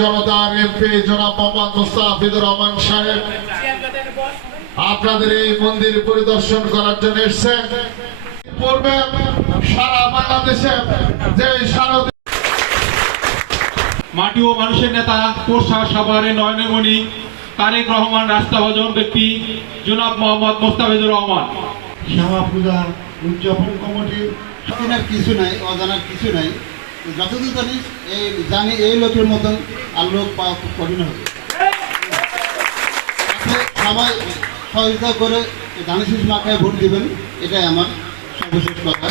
জনতার এমপি জনাব মোহাম্মদ মুস্তাফিজুর রহমান সাহেব আপনাদের এই মন্দির পরিদর্শন করার জন্য এসেছেন। পূর্বে সারা বাংলাদেশে যে মাটি ও মানুষের নেতা পোষা সাভারের নয়নমণি তারেক রহমান রাস্তাভাজন ব্যক্তি জনাব মোহাম্মদ মুস্তাফিজুর রহমান। শ্যামা পূজা উদযাপন কমিটি জানার কিছু নাই, অজানার কিছু নাই। যতদূর জানি এই লোকের মতন আর লোক পাওয়া খুব কঠিন হবে। সবাই সহযোগিতা করে ধানের মাথায় ভোট দিবেন, এটাই আমার সর্বশেষ কথা।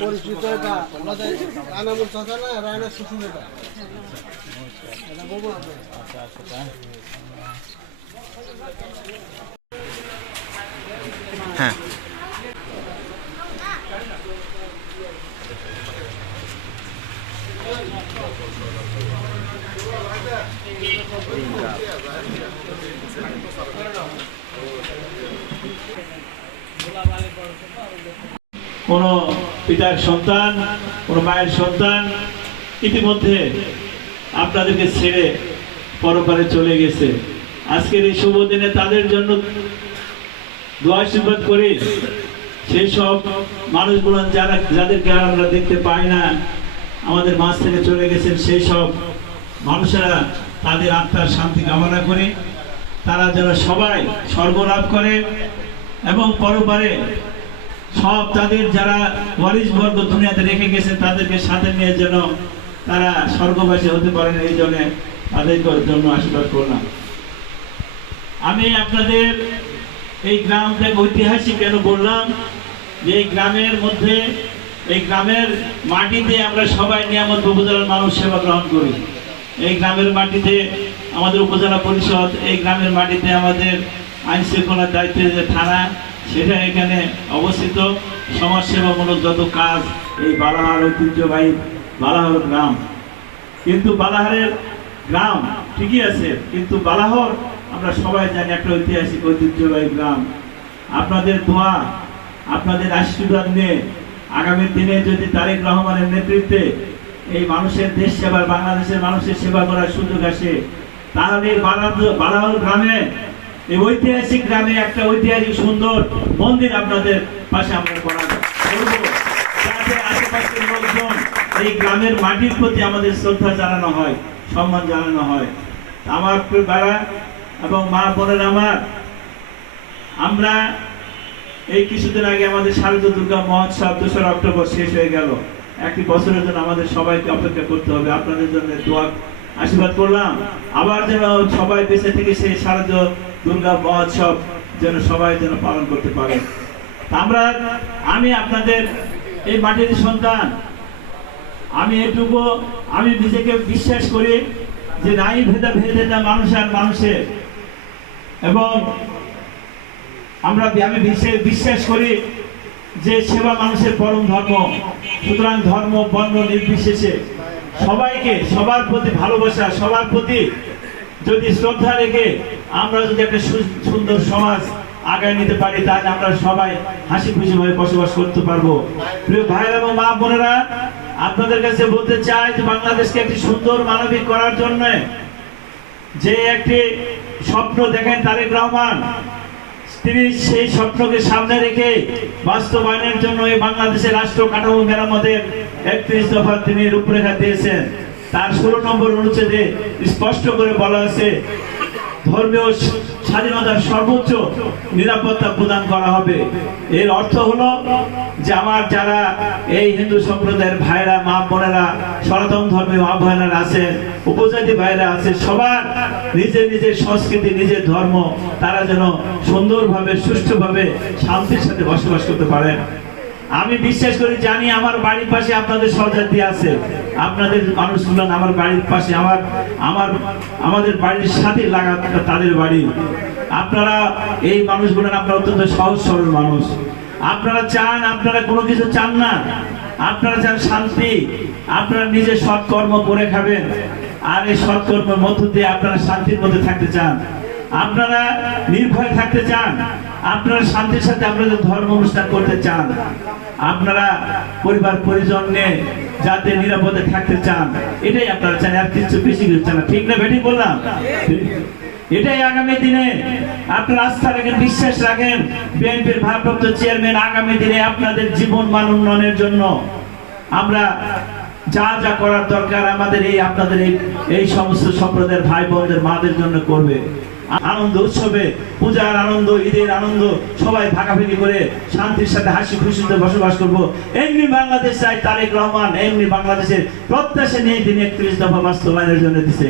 পরিচিত এটা আমাদের আনামুল চাচা না রায়না শ্বশুর এটা বলবো হ্যাঁ কোন পিতার সন্তান, কোন মায়ের সন্তান ইতিমধ্যে আপনাদেরকে ছেড়ে পরপারে চলে গেছে। আজকের এই শুভ দিনে তাদের জন্য দোয়া আশীর্বাদ করি। সেই সব মানুষগুলো যাদেরকে আমরা দেখতে পাই না, আমাদের মাঝ থেকে চলে গেছেন, সেই সব মানুষেরা তাদের আত্মার শান্তি কামনা করে তারা যেন সবাই স্বর্গলাভ করে এবং পরপারে সব তাদের যারা ওয়ারিসবর্গ দুনিয়াতে রেখে গেছে তাদেরকে সাথে নিয়ে যেন তারা স্বর্গবাসী হতে পারেন, এই জন্য তাদের জন্য আশীর্বাদ করলাম। আমি আপনাদের এই গ্রামটাকে ঐতিহাসিক কেন বললাম, যে এই গ্রামের মধ্যে, এই গ্রামের মাটিতে আমরা সবাই নিয়ামত উপজেলার মানুষ সেবা গ্রহণ করি। এই গ্রামের মাটিতে আমাদের উপজেলা পরিষদ, এই গ্রামের মাটিতে আমাদের আইন শৃঙ্খলার দায়িত্বে যে থানা, সেটা এখানে অবস্থিত। সমাজসেবামূলক যত কাজ এই বালাহার ঐতিহ্যবাহী বালাহর গ্রাম। কিন্তু বালাহারের গ্রাম ঠিকই আছে, কিন্তু বালাহর আমরা সবাই জানি একটা ঐতিহাসিক ঐতিহ্যবাহী গ্রাম। আপনাদের দোয়া, আপনাদের আশীর্বাদ নিয়ে আগামী দিনে যদি তারেক রহমানের নেতৃত্বে এই মানুষের দেশ সেবার, বাংলাদেশের মানুষের সেবা করার সুযোগ আসে, তাহলে বালাহর গ্রামে, এই ঐতিহাসিক গ্রামে একটা ঐতিহাসিক সুন্দর মন্দির আপনাদের পাশে আমরা করা করবো, যাতে আশেপাশের লোকজন এই গ্রামের মাটির প্রতি আমাদের শ্রদ্ধা জানানো হয়, সম্মান জানানো হয়। আমার বাড়া এবং মা বোনের আমরা এই কিছুদিন আগে আমাদের শারদীয় দুর্গা মহোৎসব 2রা অক্টোবর শেষ হয়ে গেল। একটি বছরের জন্য আমাদের সবাইকে অপেক্ষা করতে হবে। আপনাদের জন্য দোয়া আশীর্বাদ করলাম, আবার যেন সবাই বেঁচে থেকে সেই শারদীয় দুর্গা মহোৎসব যেন সবাই যেন পালন করতে পারে। আমি আপনাদের এই মাটির সন্তান, আমি এটুকু আমি নিজেকে বিশ্বাস করি যে নাই ভেদা মানুষ আর মানুষের, এবং আমি বিশ্বাস করি যে সেবা মানুষের পরম ধর্ম। সুতরাং ধর্ম বর্ণ নির্বিশেষে সবাইকে, সবার প্রতি ভালোবাসা, সবার প্রতি যদি শ্রদ্ধা রেখে আমরা যদি একটা সুন্দর সমাজ আগায় নিতে পারি, তাহলে আমরা সবাই হাসি খুশি ভাবে বসবাস করতে পারবো। প্রিয় ভাইরা এবং মা বোনেরা, আপনাদের কাছে বলতে চাই যে বাংলাদেশকে একটি সুন্দর মানবিক করার জন্য যে একটি স্বপ্ন দেখেন তারেক রহমান, তিনি সেই স্বপ্নকে সামনে রেখে বাস্তবায়নের জন্য এই বাংলাদেশের রাষ্ট্র কাঠামো মেরামতের 31 দফা তিনি রূপরেখা দিয়েছেন। তার 16 নম্বর অনুচ্ছেদে স্পষ্ট করে বলা আছে, ধর্মীয় স্বাধীনতার সর্বোচ্চ নিরাপত্তা প্রদান করা হবে। এর অর্থ হলো যে আমার যারা এই হিন্দু সম্প্রদায়ের ভাইরা মা বোনেরা সনাতন ধর্মীয় মা বোনেরা আছেন, উপজাতি ভাইরা আছে, সবার নিজের নিজের সংস্কৃতি নিজের ধর্ম তারা যেন সুন্দরভাবে সুষ্ঠুভাবে শান্তির সাথে বসবাস করতে পারেন। আমি বিশ্বাস করি, জানি আমার বাড়ির পাশে আপনাদের স্বজাতি আছে, আপনাদের মানুষগুলো আমার বাড়ির পাশে আমাদের বাড়ির সাথে লাগা তাদের বাড়ি। আপনারা এই মানুষগুলো আপনারা অত্যন্ত সহজ সরল মানুষ। আপনারা চান, আপনারা কোনো কিছু চান না, আপনারা চান শান্তি। আপনারা নিজে সৎকর্ম করে খাবেন, আর এই সৎকর্মের মধ্য দিয়ে আপনারা শান্তির মধ্যে থাকতে চান, আপনারা নির্ভয় থাকতে চান, আপনারা শান্তির সাথে আপনাদের ধর্ম অনুষ্ঠান করতে চান, আপনারা পরিবার পরিজন নিয়ে যাতে নিরাপদে থাকতে চান, এটাই আপনারা চান, আর কিছু বেশি কিছু চান না। ঠিক না বেঠিক বললাম? এটাই আগামী দিনে আপনারা আস্থা রাখেন, বিশ্বাস রাখেন। বিএনপির ভারপ্রাপ্ত চেয়ারম্যান আগামী দিনে আপনাদের জীবন মান উন্নয়নের জন্য আমরা যা যা করার দরকার আমাদের আপনাদের এই সমস্ত সম্প্রদায়ের ভাই বোনদের মাদের জন্য করবে। আনন্দ উৎসবে, পূজার আনন্দ, ঈদের আনন্দ সবাই ভাগাভাগি করে শান্তির সাথে হাসি খুশিতে বসবাস করব। এমনি বাংলাদেশ চাই তারেক রহমান, এমনি বাংলাদেশের প্রত্যাশা নিয়ে তিনি 31 দফা বাস্তবায়নের জন্য দিছে।